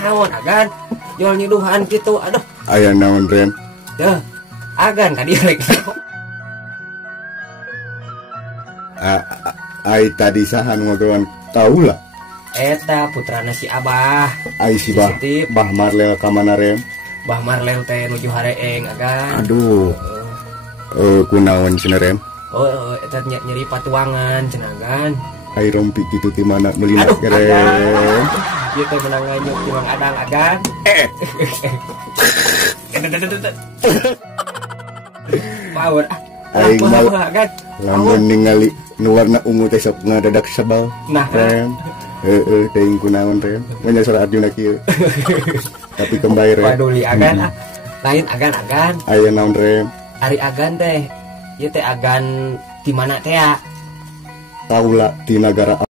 naon agan jual nyiduhan gitu aduh Aya naon Rem? teh agan ka dieu rek Ai tadi saha nu ngagoan kaula? eta putrana si Abah Ai si Bah Sitip. Bah Marlel ka mana Rem? Bah Marlel teh nuju hareeng agan Aduh. Kunaon cenah Rem? oh eta nyeri patuangan cenah Ai rompi kitu ti mana meulina aduh Rem? agan ieu teh menang nganyuk di Mang Adang agan power Aing mal agan lamun ningali nu warna ungu teh sok ngadadak sebal. Nah. Rem. Teuing kunaon Rem? Menyasar arjuna kieu. Tapi kembali Rem. paduli agan lain agan Aya naon Rem? ari agan teh ieu teh agan di mana teh ya Kaula ti nagara